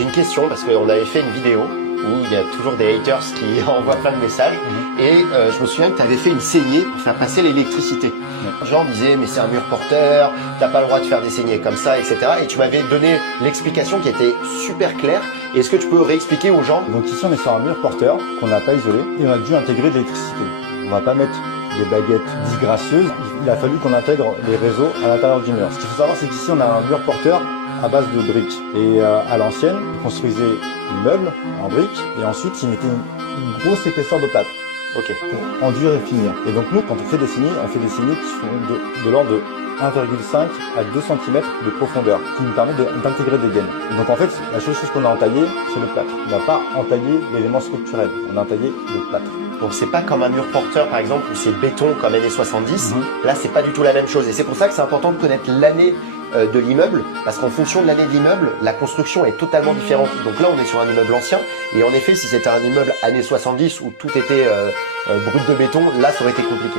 J'ai une question parce qu'on avait fait une vidéo où il y a toujours des haters qui envoient plein de messages et je me souviens que tu avais fait une saignée pour faire passer l'électricité. Les gens disaient mais c'est un mur porteur, t'as pas le droit de faire des saignées comme ça, etc. Et tu m'avais donné l'explication qui était super claire. Est-ce que tu peux réexpliquer aux gens? Donc ici on est sur un mur porteur qu'on n'a pas isolé et on a dû intégrer de l'électricité. On va pas mettre des baguettes disgracieuses, il a fallu qu'on intègre les réseaux à l'intérieur du mur. Ce qu'il faut savoir c'est qu'ici on a un mur porteur à base de briques. Et à l'ancienne, on construisait l'immeuble en briques et ensuite ils mettaient une grosse épaisseur de plâtre. Ok. Pour enduire et finir. Et donc nous, quand on fait des saignées qui sont de l'ordre de 1,5 à 2 cm de profondeur, qui nous permet d'intégrer des gaines. Et donc en fait, la seule chose qu'on a entaillée, c'est le plâtre. On n'a pas entaillé l'élément structurel, on a entaillé le plâtre. Donc c'est pas comme un mur porteur par exemple où c'est béton comme années 70. Là c'est pas du tout la même chose et c'est pour ça que c'est important de connaître l'année de l'immeuble parce qu'en fonction de l'année de l'immeuble, la construction est totalement différente. Donc là on est sur un immeuble ancien et en effet si c'était un immeuble années 70 où tout était brut de béton, là ça aurait été compliqué.